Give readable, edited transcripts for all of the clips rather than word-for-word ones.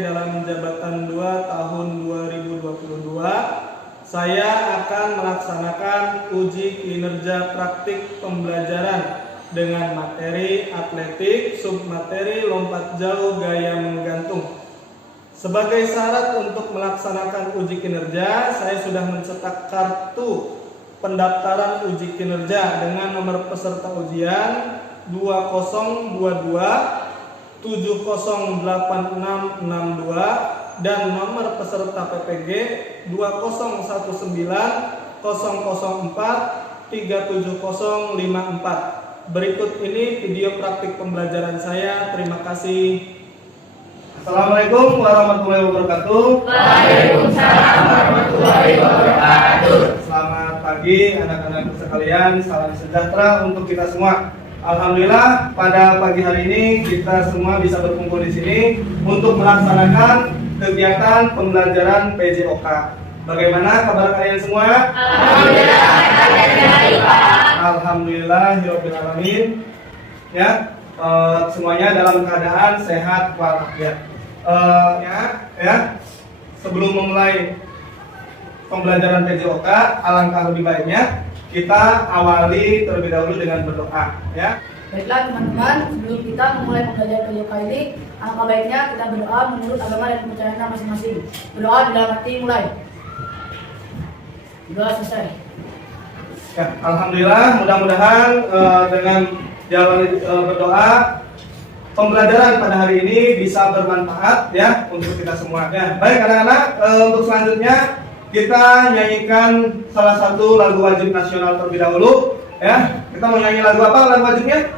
dalam jabatan 2 tahun 2022, saya akan melaksanakan uji kinerja praktik pembelajaran dengan materi atletik, submateri lompat jauh gaya menggantung. Sebagai syarat untuk melaksanakan uji kinerja, saya sudah mencetak kartu pendaftaran uji kinerja dengan nomor peserta ujian 2022 708662 dan nomor peserta PPG 2019 004 37054. Berikut ini video praktik pembelajaran saya. Terima kasih. Assalamualaikum warahmatullahi wabarakatuh. Waalaikumsalam warahmatullahi wabarakatuh. Selamat pagi anak-anak sekalian. Salam sejahtera untuk kita semua. Alhamdulillah pada pagi hari ini kita semua bisa berkumpul di sini untuk melaksanakan kegiatan pembelajaran PJOK. Bagaimana kabar kalian semua? Alhamdulillah, baik, Pak. Alhamdulillahirabbil alamin. Ya, semuanya dalam keadaan sehat walafiat. Sebelum memulai pembelajaran PJOK, alangkah lebih baiknya kita awali terlebih dahulu dengan berdoa, ya. Baiklah teman-teman, sebelum kita memulai pembelajaran PJOK ini, alangkah baiknya kita berdoa menurut agama dan kepercayaannya masing-masing. Berdoa di dalam hati, mulai. Doa selesai. Ya, alhamdulillah, mudah-mudahan dengan jalan berdoa pembelajaran pada hari ini bisa bermanfaat ya untuk kita semua. Ya, baik anak-anak, untuk selanjutnya kita nyanyikan salah satu lagu wajib nasional terlebih dahulu. Ya, kita mau nyanyi lagu apa? Lagu wajibnya?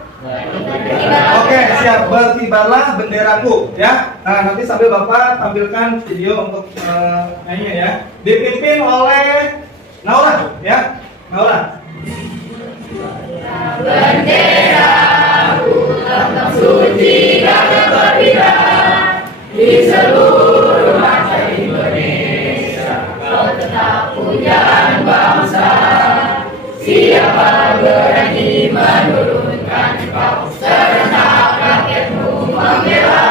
Oke, siap. Berkibarlah benderaku. Ya, nah nanti sambil Bapak tampilkan video untuk nyanyinya ya. Dipimpin oleh Naura, ya, Naura. Benderaku tetap suci dan berkibar di seluruh mata Indonesia. Kau tetap punyaan bangsa. Siapa berani menurunkan kau? Serentak rakyatmu membela.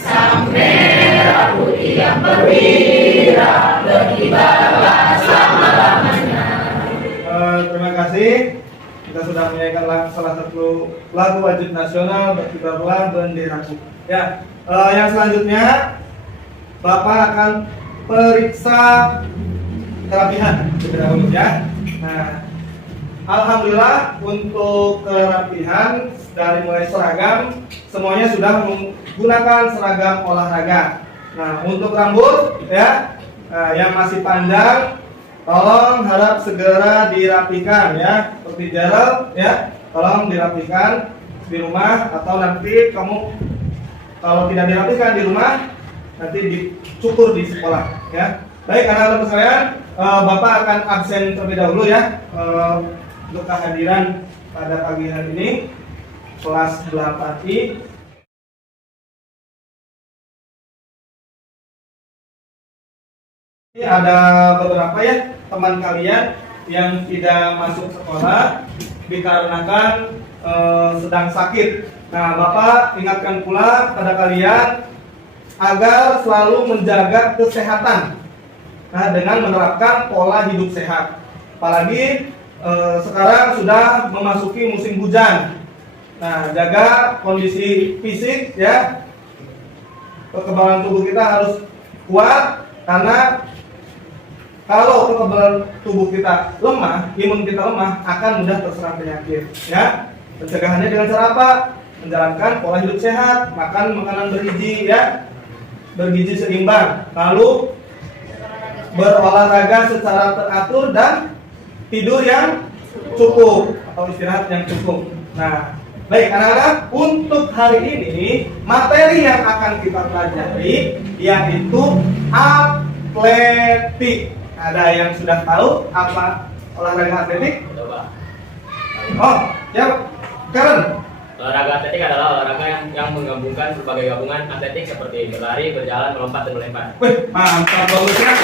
Sang merah putih yang perwira, berkibarlah selama-lamanya. Terima kasih. Kita sudah menyanyikan salah satu lagu wajib nasional, Berkibarlah Benderaku. Ya, yang selanjutnya Bapak akan periksa kerapihan terlebih dahulu ya. Nah, alhamdulillah untuk kerapihan dari mulai seragam semuanya sudah menggunakan seragam olahraga. Nah, untuk rambut ya, yang masih panjang tolong harap segera dirapikan ya, seperti Gerald ya, tolong dirapikan di rumah atau nanti kamu kalau tidak dirapikan di rumah nanti dicukur di sekolah ya. Baik anak-anak sekalian, Bapak akan absen terlebih dahulu ya untuk kehadiran pada pagi hari ini kelas 8I. Ini ada beberapa ya teman kalian yang tidak masuk sekolah dikarenakan sedang sakit. Nah, Bapak ingatkan pula pada kalian agar selalu menjaga kesehatan. Nah, dengan menerapkan pola hidup sehat. Apalagi sekarang sudah memasuki musim hujan. Nah, jaga kondisi fisik ya. Kekebalan tubuh kita harus kuat karena kalau kekebalan tubuh kita lemah, imun kita lemah, akan mudah terserang penyakit. Ya, pencegahannya dengan cara apa? Menjalankan pola hidup sehat, makan makanan bergizi ya, bergizi seimbang. Lalu berolahraga secara teratur dan tidur yang cukup atau istirahat yang cukup. Nah, baik anak-anak, untuk hari ini materi yang akan kita pelajari yaitu atletik. Ada yang sudah tahu apa olahraga atletik? Oh, ya, Karen. Olahraga atletik adalah olahraga yang menggabungkan berbagai gabungan atletik seperti berlari, berjalan, melompat, dan melempar. Wih, mantap bagusnya.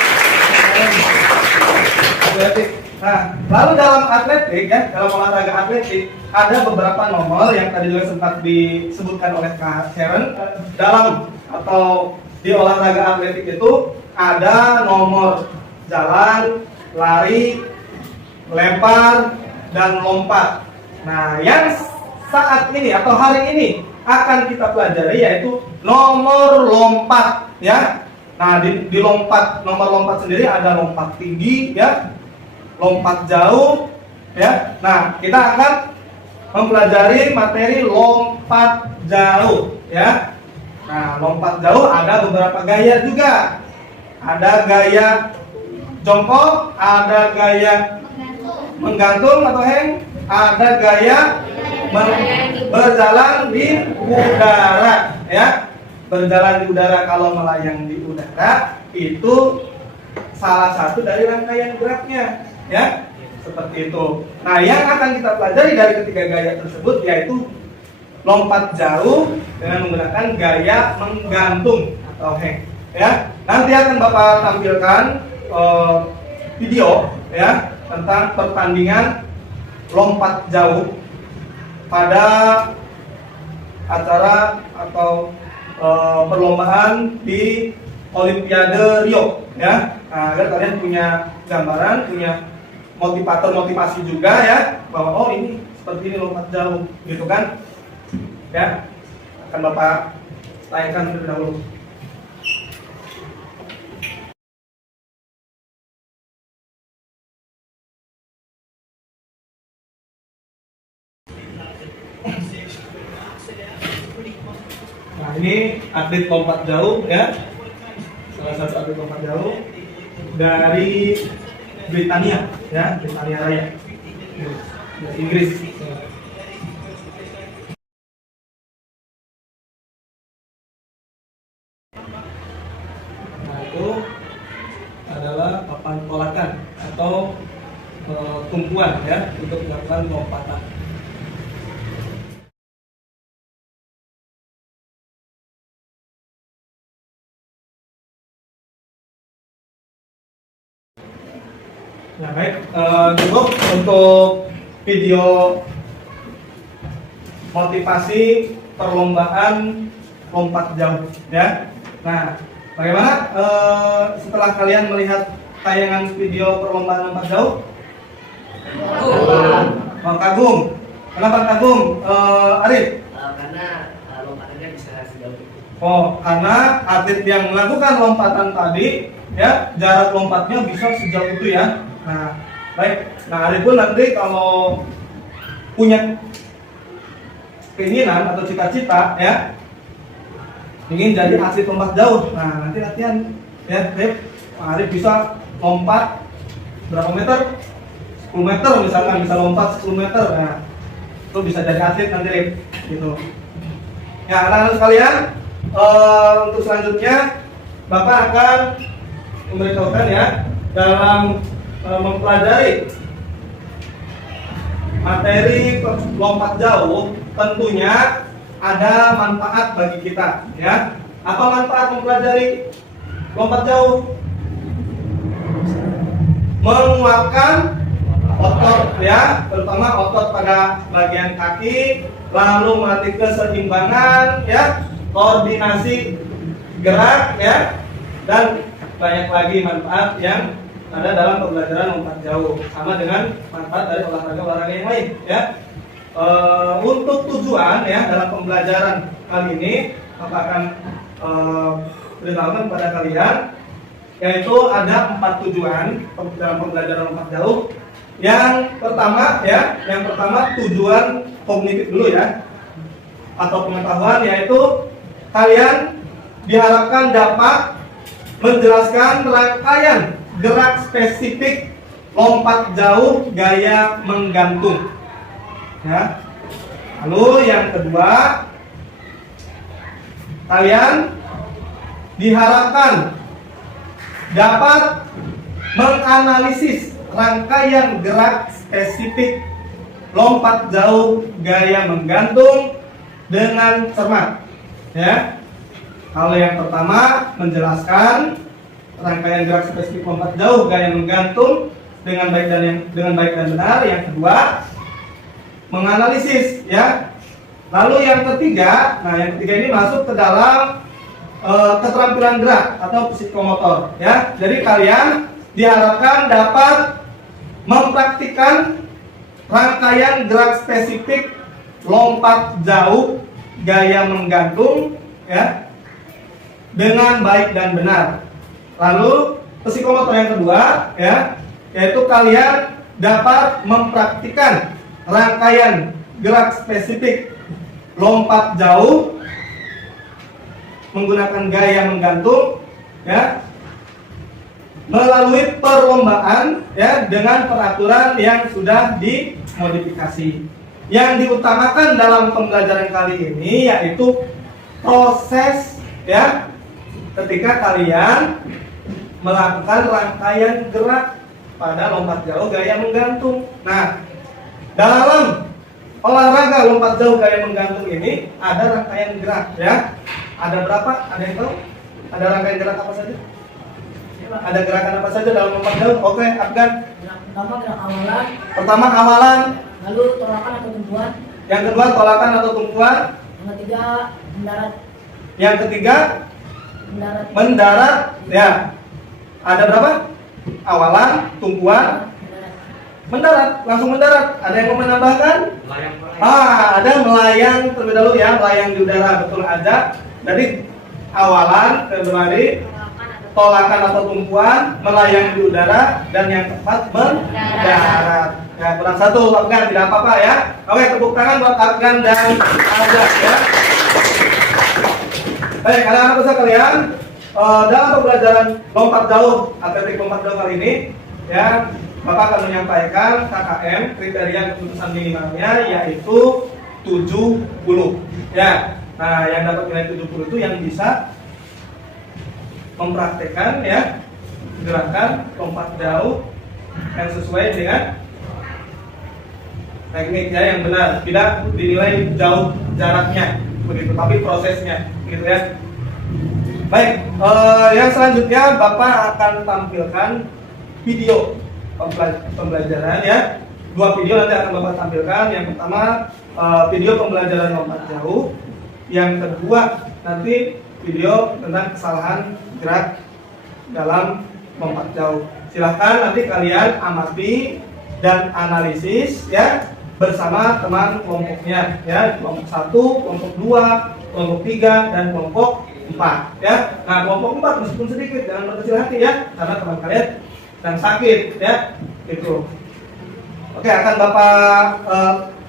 Atletik. Nah, lalu dalam atletik ya, dalam olahraga atletik ada beberapa nomor yang tadi juga sempat disebutkan oleh Kak Sharon dalam atau di olahraga atletik itu ada nomor jalan, lari, lempar, dan lompat. Nah, yang saat ini atau hari ini akan kita pelajari yaitu nomor lompat, ya. Nah, di lompat, nomor lompat sendiri ada lompat tinggi, ya, lompat jauh, ya. Nah, kita akan mempelajari materi lompat jauh, ya. Nah, lompat jauh ada beberapa gaya juga. Ada gaya jongkok, ada gaya menggantung atau hang, ada gaya berjalan di udara, ya. Berjalan di udara, kalau melayang di udara itu salah satu dari rangkaian geraknya, ya, seperti itu. Nah, yang akan kita pelajari dari ketiga gaya tersebut yaitu lompat jauh dengan menggunakan gaya menggantung atau hang, ya. Nanti akan Bapak tampilkan video, ya, tentang pertandingan lompat jauh pada acara atau perlombaan di Olimpiade Rio, ya. Nah, agar kalian punya gambaran, punya motivasi juga, ya, bahwa oh ini seperti ini lompat jauh, gitu kan, ya. Akan Bapak tayangkan terlebih dahulu. Nah, ini atlet lompat jauh, ya, salah satu atlet lompat jauh dari Britania, ya, Britania Raya, dari Inggris. Nah, itu adalah papan tolakan atau tumpuan, ya, untuk melakukan lompatan. Nah, baik, cukup untuk video motivasi perlombaan lompat jauh, ya. Nah, bagaimana setelah kalian melihat tayangan video perlombaan lompat jauh? Kagum. Kenapa kagum, Arif? Karena lompatannya bisa sejauh itu. Oh, karena atlet yang melakukan lompatan tadi, ya, jarak lompatnya bisa sejauh itu, ya. Nah, baik. Nah, Arif pun nanti kalau punya keinginan atau cita-cita, ya, ingin jadi atlet lompat jauh. Nah, nanti latihan, ya, Arif. Arif bisa lompat berapa meter? 10 meter misalkan, bisa lompat 10 meter. Nah, itu bisa jadi atlet nanti, Arif, gitu. Ya, anak-anak sekalian, untuk selanjutnya Bapak akan memberitahukan, ya, dalam mempelajari materi lompat jauh tentunya ada manfaat bagi kita, ya. Apa manfaat mempelajari lompat jauh? Menguatkan otot, ya, terutama otot pada bagian kaki, lalu melatih keseimbangan, ya, koordinasi gerak, ya, dan banyak lagi manfaat yang ada dalam pembelajaran lompat jauh, sama dengan manfaat dari olahraga yang lain, ya. Untuk tujuan, ya, dalam pembelajaran kali ini Bapak akan beritahukan kepada kalian, yaitu ada 4 tujuan dalam pembelajaran lompat jauh. Yang pertama, ya, tujuan kognitif dulu, ya, atau pengetahuan, yaitu kalian diharapkan dapat menjelaskan rangkaian gerak spesifik lompat jauh gaya menggantung, ya. Lalu yang kedua, kalian diharapkan dapat menganalisis rangkaian gerak spesifik lompat jauh gaya menggantung dengan cermat, ya. Hal yang pertama, menjelaskan rangkaian gerak spesifik lompat jauh gaya menggantung dengan baik dan benar. Yang kedua, menganalisis, ya. Lalu yang ketiga, nah, yang ketiga ini masuk ke dalam keterampilan gerak atau psikomotor ya. Jadi kalian diharapkan dapat mempraktikkan rangkaian gerak spesifik lompat jauh, gaya menggantung ya dengan baik dan benar. Lalu psikomotor yang kedua ya, yaitu kalian dapat mempraktikkan rangkaian gerak spesifik lompat jauh menggunakan gaya menggantung ya melalui perlombaan ya dengan peraturan yang sudah dimodifikasi. Yang diutamakan dalam pembelajaran kali ini yaitu proses ya ketika kalian melakukan rangkaian gerak pada lompat jauh gaya menggantung. Nah, dalam olahraga lompat jauh gaya menggantung ini ada rangkaian gerak ya. Ada berapa? Ada yang tahu? Ada rangkaian gerak apa saja? Ada gerakan apa saja dalam lompat jauh? Oke, Afgan. Gerak pertama gerak awalan, Pertama awalan, lalu tolakan atau tumpuan, yang kedua tolakan atau tumpuan, yang ketiga mendarat, yang ketiga mendarat, mendarat ya. Ada berapa? Awalan, tumpuan, mendarat, langsung mendarat. Ada yang mau menambahkan? Melayang. Ada melayang terlebih dahulu ya, melayang di udara, betul aja. Jadi awalan berlari, tolakan atau tumpuan, melayang di udara, dan yang keempat mendarat. Ya, kurang satu, Afgan, tidak apa-apa ya. Oke, tepuk tangan buat Afgan dan Azab ya. Baik, anak-anak besar kalian, dalam pembelajaran lompat jauh, atletik lompat jauh kali ini, ya, Bapak akan menyampaikan KKM, kriteria keputusan minimalnya yaitu 70. Ya, nah yang dapat nilai 70 itu yang bisa mempraktekkan ya gerakan lompat jauh yang sesuai dengan teknik ya yang benar, tidak dinilai jauh jaraknya begitu, tapi prosesnya gitu ya. Baik, yang selanjutnya Bapak akan tampilkan video pembelajaran ya. Dua video nanti akan Bapak tampilkan. Yang pertama video pembelajaran lompat jauh. Yang kedua nanti video tentang kesalahan gerak dalam lompat jauh. Silahkan nanti kalian amati dan analisis ya bersama teman kelompoknya ya, kelompok 1, kelompok 2, kelompok 3 dan kelompok 4 ya. Nah, kelompok 4 meskipun sedikit jangan berkecil hati ya, karena teman kalian dan sakit ya itu. Oke, akan Bapak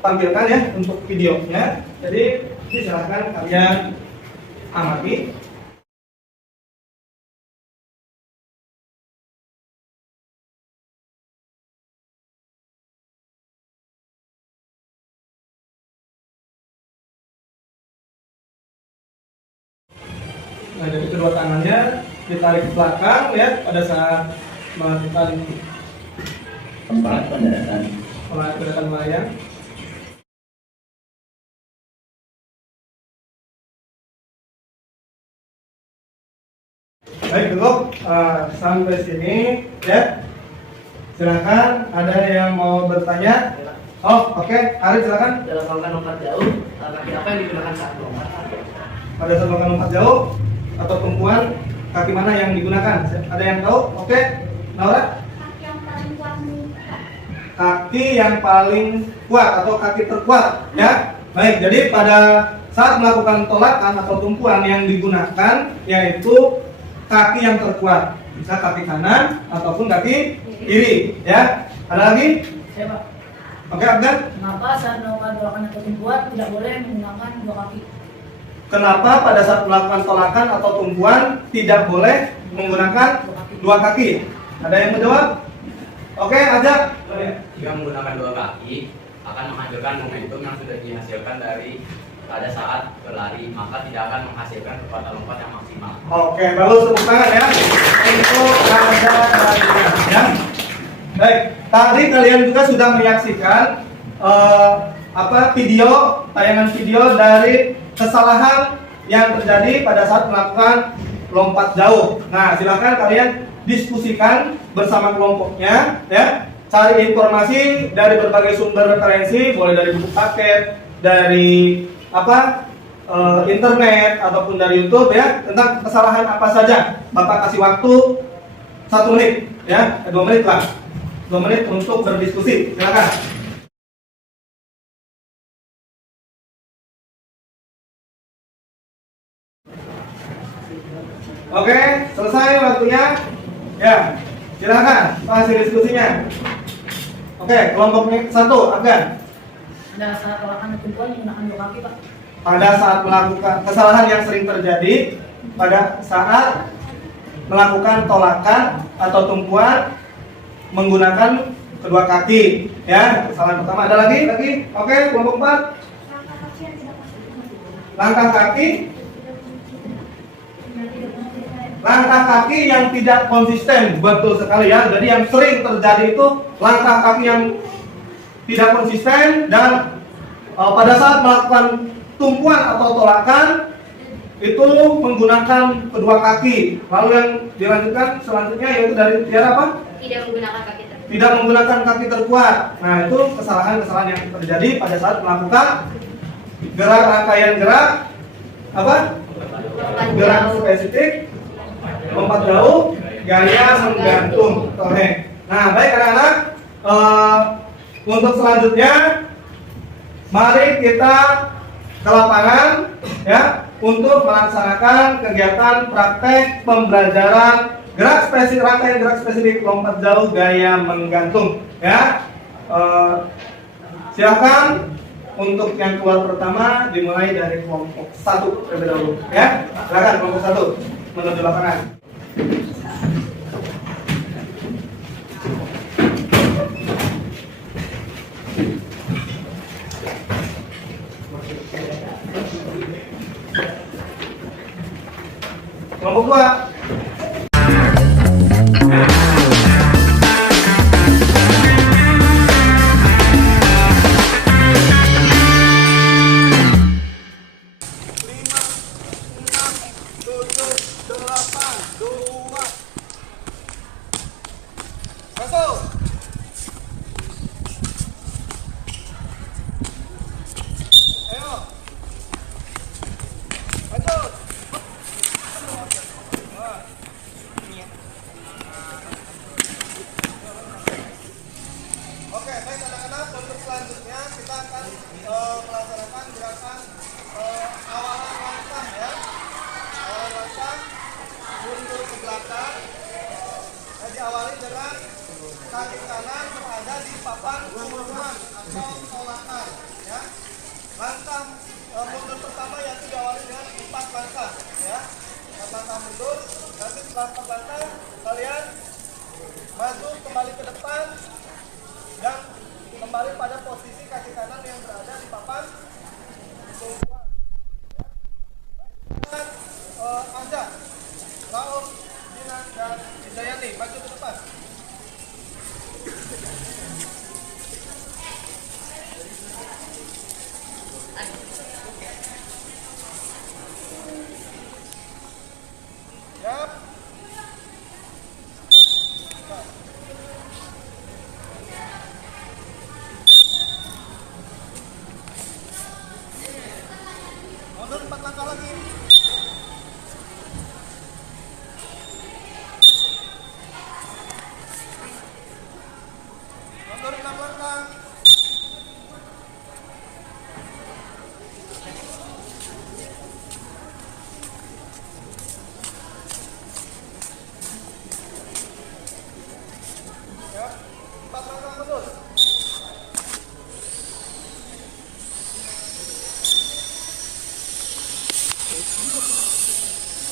tampilkan ya untuk videonya. Jadi silahkan kalian amati. Nah, dari kedua tangannya ditarik ke belakang ya pada saat melakukan gerakan melayang. Baik, cukup sampai sini ya. Silakan, ada yang mau bertanya? Oh, oke. Arif silakan. Dalam melakukan lompat jauh, kaki apa yang digunakan saat lompat? Pada saat melakukan lompat jauh atau tumpuan, kaki mana yang digunakan? Ada yang tahu? Oke, Naura? Kaki yang paling kuat atau kaki terkuat ya. Baik, jadi pada saat melakukan tolakan atau tumpuan yang digunakan yaitu kaki yang terkuat, bisa kaki kanan ataupun kaki kiri ya. Ada lagi? Saya Pak. Oke, Abdan. Kenapa saat melakukan tolakan atau tumpuan tidak boleh menggunakan dua kaki? Kenapa pada saat melakukan tolakan atau tumpuan tidak boleh menggunakan dua kaki? Ada yang menjawab? Oke, Aja. Jika menggunakan dua kaki akan menghasilkan momentum yang sudah dihasilkan dari pada saat berlari, maka tidak akan menghasilkan kekuatan lompat yang maksimal. Oke, bagus, tepuk tangan ya. Untuk Aja ya. Baik, tadi kalian juga sudah menyaksikan tayangan video dari kesalahan yang terjadi pada saat melakukan lompat jauh. Nah, silakan kalian diskusikan bersama kelompoknya ya. Cari informasi dari berbagai sumber referensi, boleh dari buku paket, dari internet ataupun dari YouTube ya tentang kesalahan apa saja. Bapak kasih waktu 1 menit ya, 2 menit lah, 2 menit untuk berdiskusi. Silakan. Oke, selesai waktunya. Ya, silakan hasil diskusinya. Oke, kelompok 1, Afgan. Pada saat olahan tumpuan menggunakan 2 kaki, Pak. Pada saat melakukan kesalahan yang sering terjadi pada saat melakukan tolakan atau tumpuan menggunakan kedua kaki. Ya, kesalahan pertama. Ada lagi? Oke, kelompok 4. Langkah kaki yang tidak konsisten. Betul sekali ya. Jadi yang sering terjadi itu langkah kaki yang tidak konsisten dan pada saat melakukan tumpuan atau tolakan itu menggunakan kedua kaki. Lalu yang dilanjutkan selanjutnya yaitu dari Tiara apa? Tidak menggunakan kaki terkuat. Tidak menggunakan kaki terkuat. Nah, itu kesalahan-kesalahan yang terjadi pada saat melakukan gerak rangkaian gerak apa? Gerak spesifik, lompat jauh, gaya menggantung. Oke. Nah, baik anak-anak, untuk selanjutnya mari kita ke lapangan ya untuk melaksanakan kegiatan praktek pembelajaran gerak spesifik, rangkaian gerak spesifik, lompat jauh, gaya menggantung ya. Silakan untuk yang keluar pertama dimulai dari kelompok 1 terlebih dahulu ya. Silakan kelompok 1 menuju lapangan. Kelompok 2.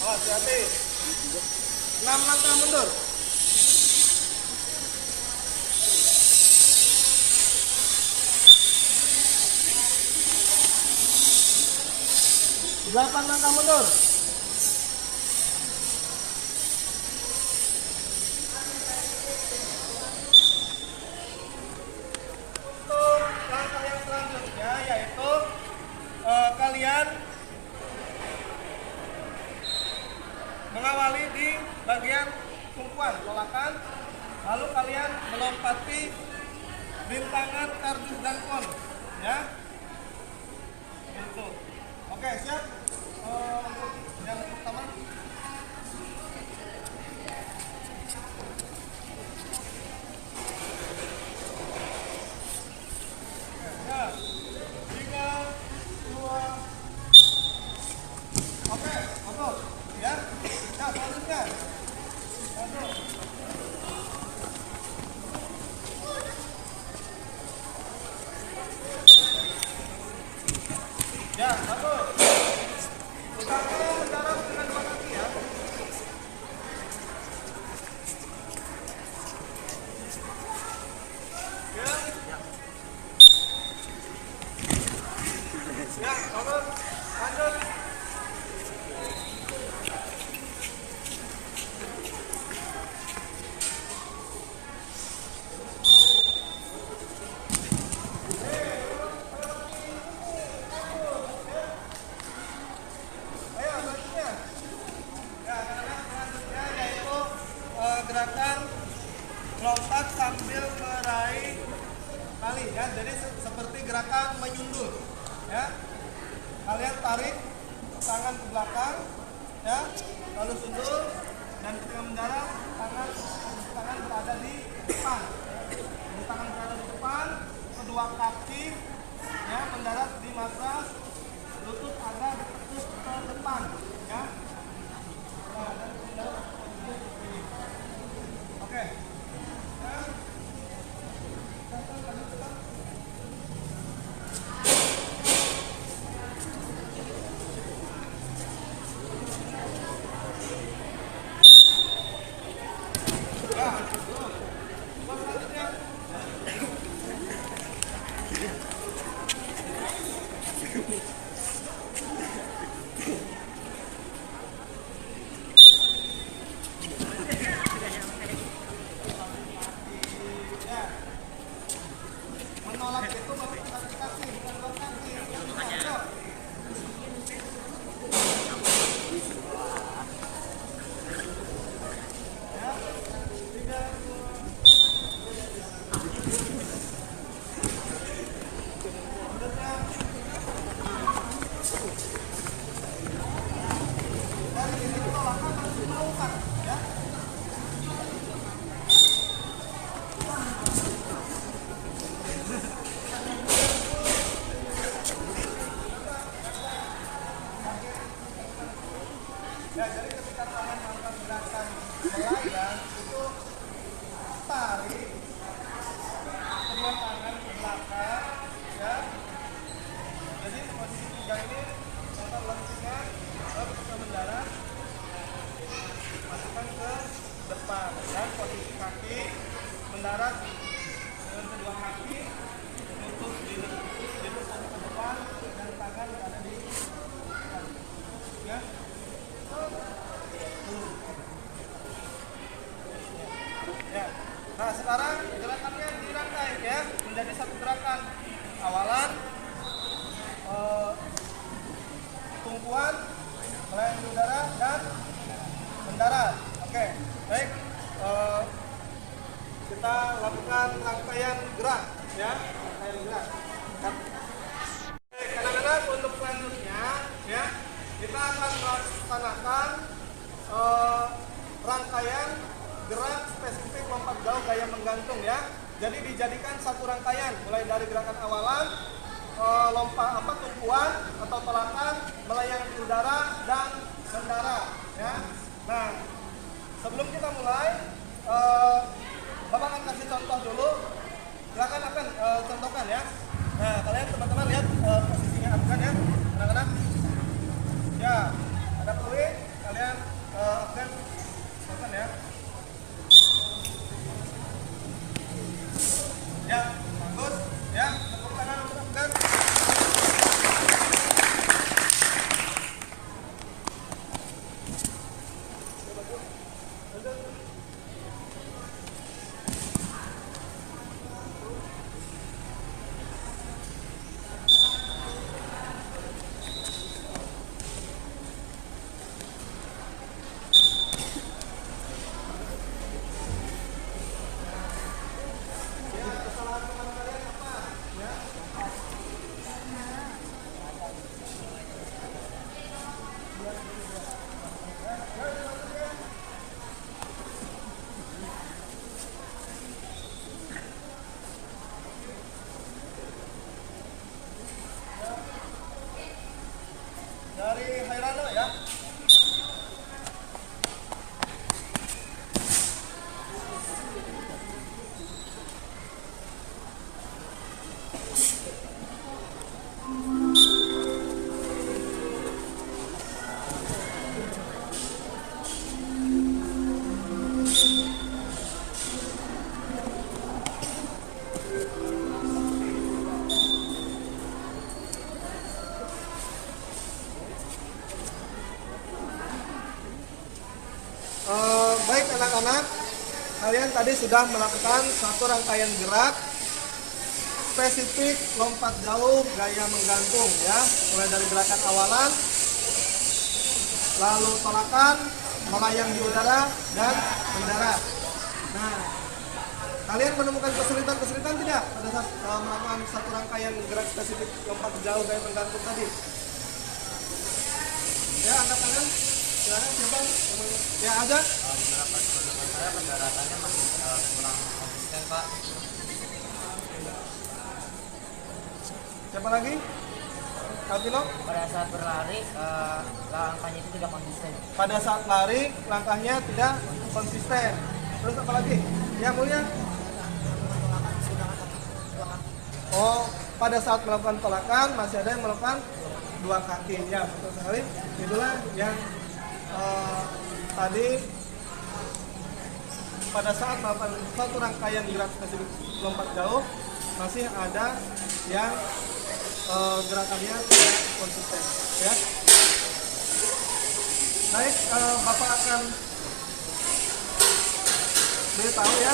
Hati-hati. 6 langkah mundur. Delapan langkah mundur. Untuk langkah yang selanjutnya yaitu kalian mengawali di bagian tumpuan tolakan, lalu kalian melompati rintangan kardus dan kon, ya. Itu. Oke. Oke, siap. Untuk yang pertama. Ya, 3, 2. Oke, masuk. Ya, ya selanjutnya. Masuk. Ya, masuk. Usahakan mendarat dengan 2 kaki ya. Ya. Ya, masuk. Lanjut. Ayo, selanjutnya. Ya, anak-anak, selanjutnya yaitu gerakan lompat sambil meraih tali ya. Jadi seperti gerakan menyundul ya. Kalian tarik tangan ke belakang ya, lalu sundul dan ketika mendarat tangan berada di depan. Jadi tangan berada di depan, kedua kaki ya mendarat di matras, lutut agak ditekuk ke depan ya. Nah, dan mendarat posisi seperti ini. Oke. Ya. Ya, terus selanjutnya. Ya. Menolak itu baru kaki, bukan dua kaki. Ayo. Ya. 3, 2. Dari sini penolakan harus dilakukan ya. Ya, jadi ketika tangan melakukan gerakan melayang itu tarik kedua tangan ke belakang ya. Jadi posisi 3 ini contoh lentiknya ketika mendarat masukkan ke depan dan posisi kaki mendarat dengan kedua kaki lutut dilutut ke depan dan tangan berada di depan ya. Ya. Nah, sekarang gerakannya dirangkai ya menjadi satu gerakan. Awalan tumpuan, melayang di udara dan mendarat. Oke, baik. Kita lakukan rangkaian gerak ya, rangkaian gerak. Baik, anak-anak, untuk selanjutnya ya kita akan melaksanakan rangkaian gerak spesifik lompat jauh gaya menggantung ya. Jadi dijadikan satu rangkaian mulai dari gerakan awalan, lompat tumpuan atau tolakan, melayang di udara dan mendarat ya. Nah, sebelum kita mulai Bapak akan kasih contoh dulu. Silakan akan contohkan ya. Nah, kalian teman-teman lihat posisinya Afgan ya, anak-anak. Ya, ada peluit, kalian Afgan contohkan ya. Ya, bagus ya. Tepuk tangan untuk Afgan. tadi sudah melakukan satu rangkaian gerak spesifik lompat jauh gaya menggantung ya, mulai dari gerakan awalan, lalu tolakan, melayang di udara dan mendarat. Nah, kalian menemukan kesulitan tidak pada saat melakukan satu rangkaian gerak spesifik lompat jauh gaya menggantung tadi? Ya, angkat tangan. Silakan siapa? Ya, ada. Beberapa teman-teman saya pendaratannya masih kurang konsisten, Pak. Siapa lagi? Kalpino? Pada saat berlari langkahnya itu tidak konsisten. Pada saat lari langkahnya tidak konsisten. Terus apa lagi? Ya, Mulia. Oh, pada saat melakukan tolakan masih ada yang melakukan dua kaki. Ya, betul sekali. Itulah yang tadi pada saat melakukan satu rangkaian gerak spesifik lompat jauh masih ada yang gerakannya tidak konsisten. Ya. Baik, Bapak akan beritahu ya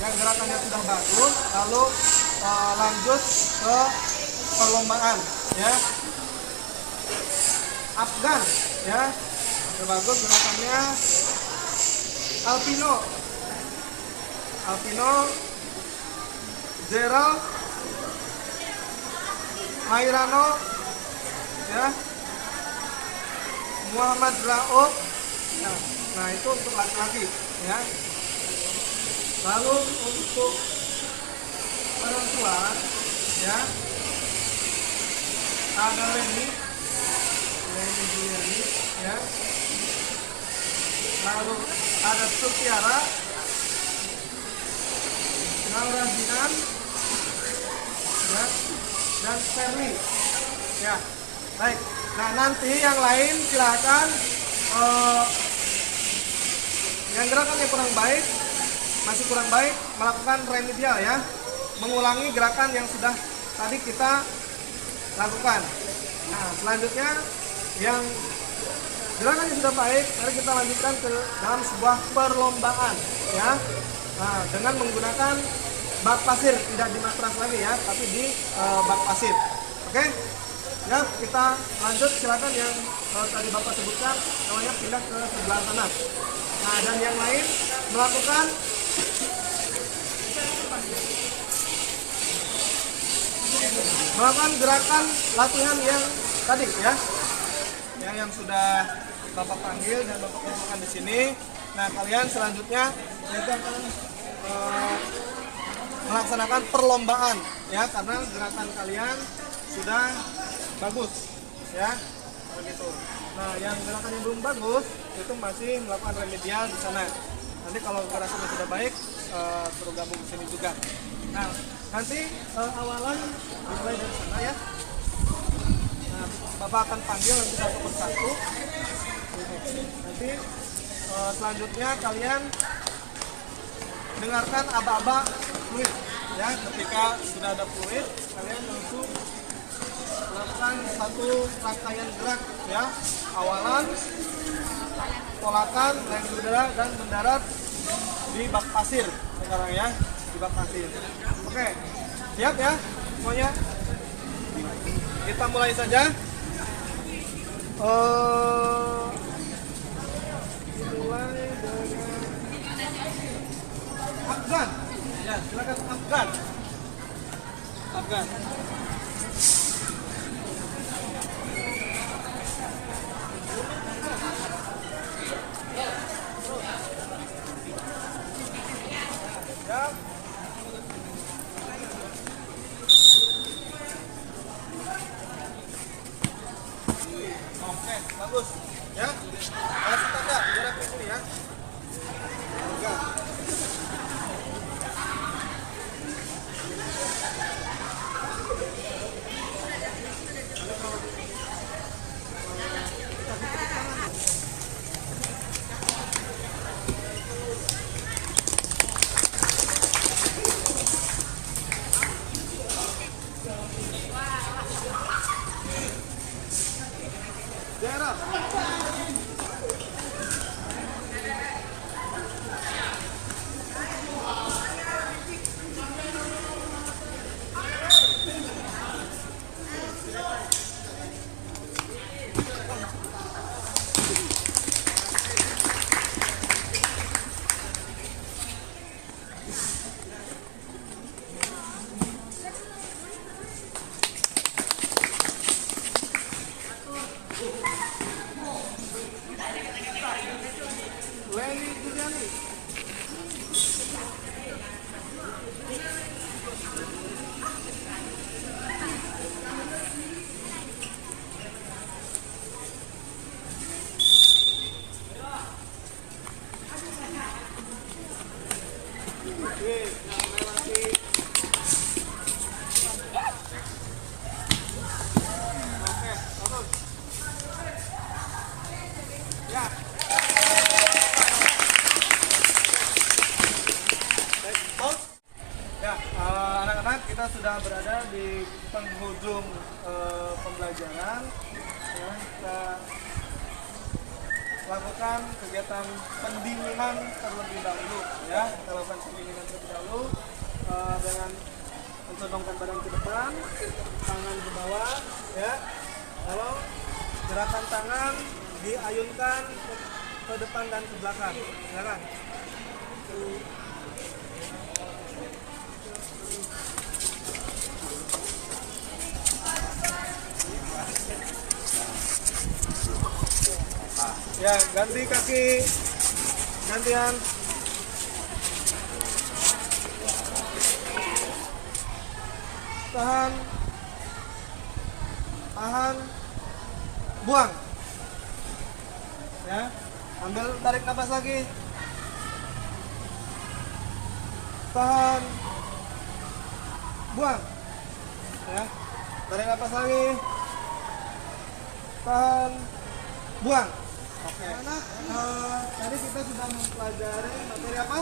yang gerakannya sudah bagus, lalu lanjut ke perlombaan ya. Afgan ya, sudah bagus gerakannya. Alpino, Gerald, Hairano ya, Muhammad Rauf. Nah itu untuk laki-laki ya. Lalu untuk perempuan ya, ada Leni Juliani ya. Lalu ada Sutiara, Laura Jinan ya, dan Ferli ya. Baik, nah nanti yang lain silahkan yang gerakan yang kurang baik, masih kurang baik, melakukan remedial ya, mengulangi gerakan yang sudah tadi kita lakukan. Nah selanjutnya yang gerakan yang sudah baik, mari kita lanjutkan ke dalam sebuah perlombaan ya. Nah, dengan menggunakan bak pasir, tidak di matras lagi ya, tapi di bak pasir. Oke? Ya, kita lanjut. Silakan yang tadi Bapak sebutkan namanya pindah ke sebelah sana. Nah, dan yang lain melakukan gerakan latihan yang tadi ya. Yang sudah Bapak panggil dan Bapak kumpulkan di sini. Nah, kalian selanjutnya yaitu akan melaksanakan perlombaan ya, karena gerakan kalian sudah bagus ya, begitu. Nah, yang gerakan yang belum bagus itu masih melakukan remedial di sana. Nanti kalau gerakannya sudah baik, suruh gabung di sini juga. Nah, nanti awalan dimulai dari sana ya. Nah, Bapak akan panggil nanti satu persatu. Nanti selanjutnya kalian dengarkan aba-aba fluid ya. Ketika sudah ada fluid, kalian langsung melakukan satu rangkaian gerak ya. Awalan, tolakan, naik udara dan mendarat di bak pasir sekarang ya, di bak pasir. Oke, siap ya semuanya? Kita mulai saja. Mulai dengan Afgan. Ya, silakan Afgan. Afgan. Ya. Oke, bagus. Ya. Kasih tanda jarak di sini ya. Afgan. nih. Oke, nah, melewati. Oke, bagus. Ya. Baik, stop. Ya, anak-anak, kita sudah berada di penghujung pembelajaran. Ya, kita lakukan kegiatan pendinginan terlebih dahulu. Ya, kita lakukan pendinginan terlebih dahulu dengan mencondongkan badan ke depan, tangan ke bawah, ya. Lalu gerakan tangan diayunkan ke depan dan ke belakang. Silakan. Ya, ganti kaki, gantian. Tahan, tahan, buang. Ya, ambil, tarik nafas lagi. Tahan, buang. Ya, tarik nafas lagi. Tahan, buang. Oke. Anak, tadi kita sudah mempelajari materi apa?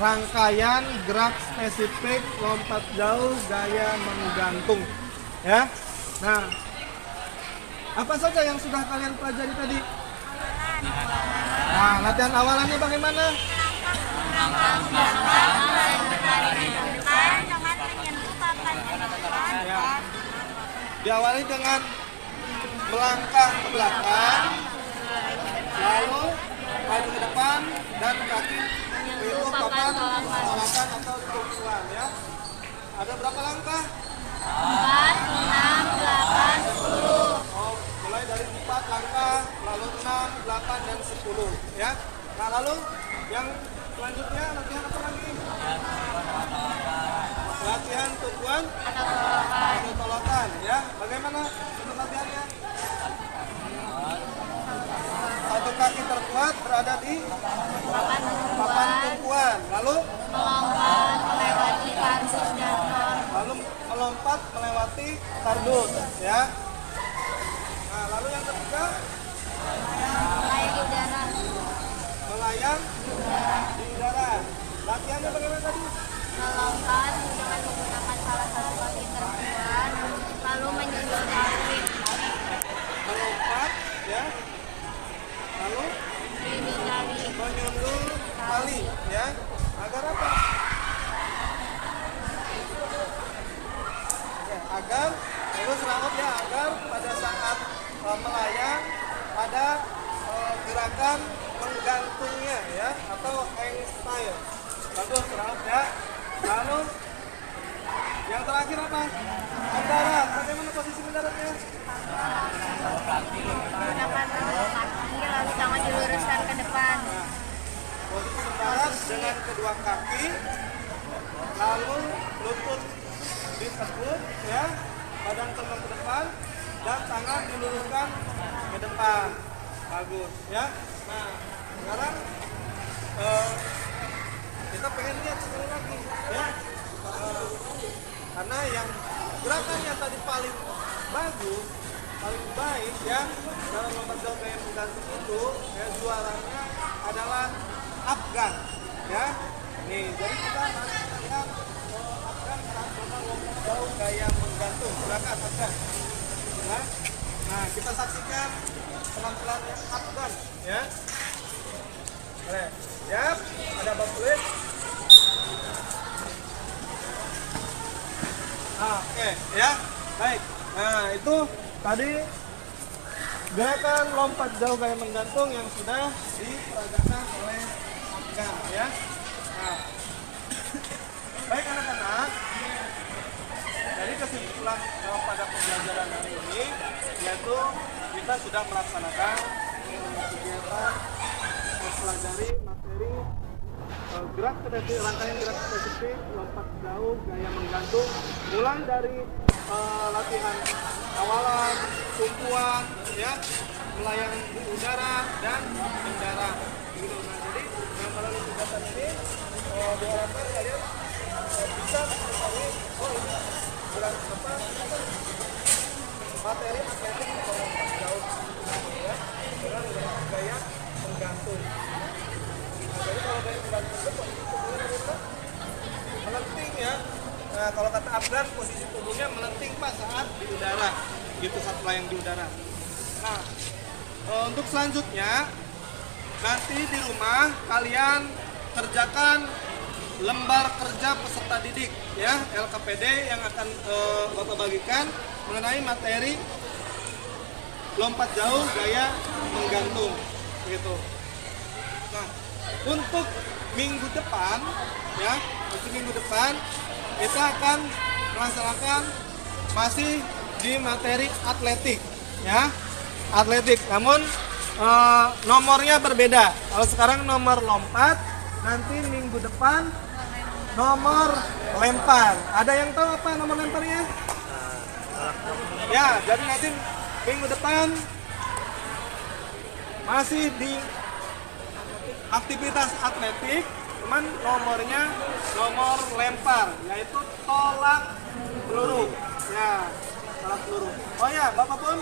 Rangkaian gerak spesifik lompat jauh gaya menggantung. Ya. Nah, apa saja yang sudah kalian pelajari tadi? Nah, latihan awalannya bagaimana? Ya. Diawali dengan melangkah ke belakang, lalu maju ke depan dan kaki itu papan tolakan atau tumpuan, ya. Ada berapa langkah? 4, 6, 8, 10. Oh, mulai dari 4 langkah, lalu 6, 8 dan 10, ya. Nah, lalu yang selanjutnya latihan apa lagi? Latihan tumpuan atau tolakan, ya. Bagaimana untuk latihannya? Satu kaki terkuat berada di papan tumpuan, lalu Melompat melewati kardus dan lalu melompat melewati kardus, ya. Nah, lalu yang ketiga melayang di udara. melayang di udara. Latihannya bagaimana tadi? Melompat dengan menggunakan salah satu kaki terkuat, lalu menyundul kaki. Melompat, ya. Lalu Menyundul kaki. menyundul tali, ya. Agar apa? Ya, agar terus rambut, ya, agar pada saat melayang ada gerakan menggantungnya, ya, atau hang style. Bagus, rambut, ya. Lalu yang terakhir apa? Mendarat. Bagaimana posisi mendaratnya? Gunakan kedua kaki, lalu tangan diluruskan ke depan. Posisi mendarat dengan kedua kaki, lalu lutut ditekuk, ya, badan condong ke depan dan tangan diluruskan ke depan. Bagus, ya. Nah, sekarang kita pengen lihat sekali lagi, ya. Karena yang gerakan yang tadi paling bagus, paling baik, ya, dalam lompat jauh gaya menggantung itu, ya, juaranya adalah Afgan, ya. Nih, jadi kita nanti lihat Afgan saat lompat jauh gaya menggantung. Silakan Afgan. Ya. Nah, kita saksikan penampilannya Afgan, ya. Oke, siap? Ada bab kulit. Oke, ya. Baik. Nah, itu tadi gerakan lompat jauh gaya menggantung yang sudah diperagakan oleh Afgan, ya. Nah, baik anak-anak. Jadi kesimpulan pada pembelajaran hari ini yaitu kita kita sudah melaksanakan kegiatan mempelajari materi gerak spesifik, rangkaian gerak spesifik, lompat jauh, gaya menggantung, mulai dari latihan awalan, tumpuan, ya, melayang di udara dan mendarat. Gitu. Nah, jadi melalui kegiatan ini diharapkan kalian bisa mengetahui gerak apa materi atau lompat jauh, ya, dengan gaya menggantung. Jadi kalau gaya menggantung itu posisi tubuhnya melenting, ya. Nah, kalau kata Afgan, posisi tubuhnya melenting Pak saat di udara, gitu, saat melayang di udara. Nah, untuk selanjutnya nanti di rumah kalian kerjakan lembar kerja peserta didik, ya, LKPD yang akan Bapak bagikan mengenai materi lompat jauh gaya menggantung, gitu. Nah, untuk minggu depan, ya, untuk minggu depan kita akan melaksanakan masih di materi atletik, ya, atletik. Namun nomornya berbeda. Kalau sekarang nomor lompat, nanti minggu depan nomor lempar. Ada yang tahu apa nomor lemparnya? Ya, jadi nanti minggu depan masih di aktivitas atletik, cuman nomornya nomor lempar, yaitu tolak peluru. Ya, tolak peluru. Oh ya, Bapak pun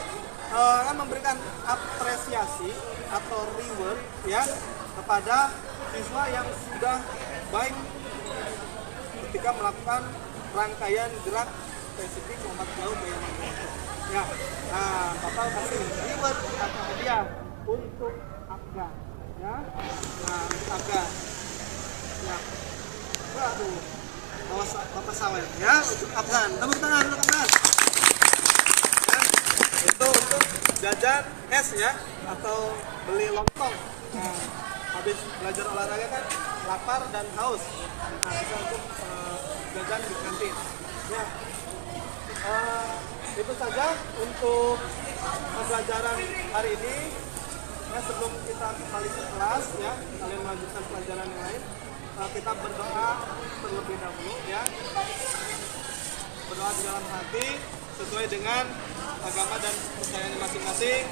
akan memberikan apresiasi atau reward, ya, kepada siswa yang sudah baik ketika melakukan rangkaian gerak spesifik lompat jauh gaya menggantung. Ya, nah, Bapak kasih reward atau hadiah untuk Afgan, ya. Nah, untuk Afgan, ya. Waduh, Bapak sawer, ya, untuk Afgan. Tepuk tangan untuk Afgan. Ya, itu untuk jajan es, ya, atau beli lontong. Nah, habis belajar olahraga kan lapar dan haus. Nah, bisa untuk jajan di kantin. Ya, itu saja untuk pembelajaran hari ini. Ya, sebelum kita kembali ke kelas, ya, kalian melanjutkan pelajaran yang lain, kita berdoa terlebih dahulu, ya. Berdoa di dalam hati sesuai dengan agama dan kepercayaan masing-masing.